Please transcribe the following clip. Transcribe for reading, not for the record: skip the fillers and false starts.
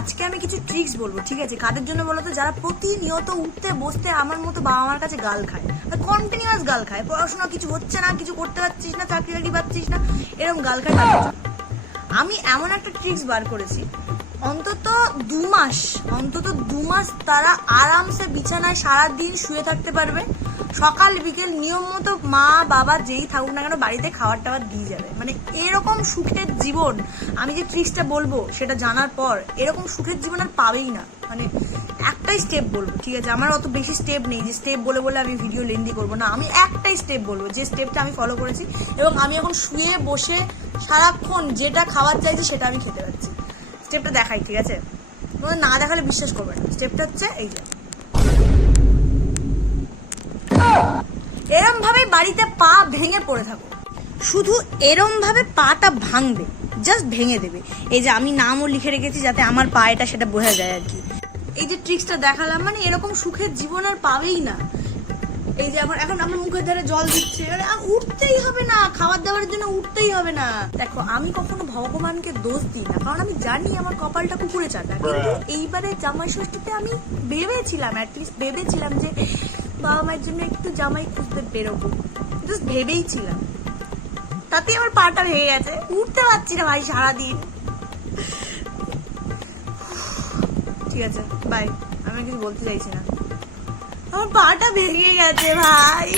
আজকে আমি কিছু ট্রিক্স বলবো, ঠিক আছে? কাদের জন্য বলো তো? যারা প্রতিনিয়ত উঠতে বসতে আমার মতো বাবা মার কাছে গাল খায়, কন্টিনিউয়াস গাল খায়, পড়াশোনা কিছু হচ্ছে না, কিছু করতে পারছিস না, চাকরি বাকরি পাচ্ছিস না, এরকম গাল খায় তাদের জন্য। আমি এমন একটা ট্রিক্স বার করেছি, অন্তত 2 মাস তারা আরামসে বিছানায় সারাদিন শুয়ে থাকতে পারবে। সকাল বিকেল নিয়ম মতো মা বাবা যেই থাকুক না কেন বাড়িতে খাবার টাবার দিয়ে যাবে। মানে এরকম সুখের জীবন, আমি যে ট্রিক্সটা বলবো সেটা জানার পর এরকম সুখের জীবন আর পাবেই না। মানে একটাই স্টেপ বলবো, ঠিক আছে? আমার অত বেশি স্টেপ নেই যে স্টেপ বলে বলে আমি ভিডিও লেন্দি করবো না। আমি একটাই স্টেপ বলবো, যে স্টেপটা আমি ফলো করেছি এবং আমি এখন শুয়ে বসে সারাক্ষণ যেটা খাবার চাইছি সেটা আমি খেতে পারছি। স্টেপটা দেখাই, ঠিক আছে? তোমাদের না দেখালে বিশ্বাস করবে না। স্টেপটা হচ্ছে এই যে, এরম ভাবে বাড়িতে পা ভেঙে পড়ে থাকো, শুধু এরম ভাবে পাটা ভাঙবে, জাস্ট ভেঙে দেবে। এই যে আমি নামও লিখে রেখেছি যাতে আমার পা এটা সেটা বোঝা যায় আর কি। এই যে ট্রিক্সটা দেখালাম, মানে এরকম সুখের জীবন আর পাবেই না। এই যে এখন আমার মুখের ধারে জল দিচ্ছে, উঠতেই হবে না, খাবার দাবারের জন্য উঠতেই হবে না। দেখো, আমি কখনো ভগবানকে দোষ দিই না, কারণ আমি জানি আমার কপালটা কুকুরে চাটা। কিন্তু এইবারে জামাই ষষ্ঠীতে আমি ভেবেছিলাম, অ্যাটলিস্ট ভেবেছিলাম যে বাবা মায়ের জন্য একটু জামাই খুঁজতে বেরোবো, জাস্ট ভেবেই ছিলাম। তাতে আমার পাটা ভেঙে গেছে, উঠতে পারছি না ভাই সারাদিন। ঠিক আছে, বাই। আমি কিছু বলতে চাইছি না, আমার পাটা ভেঙে গেছে ভাই।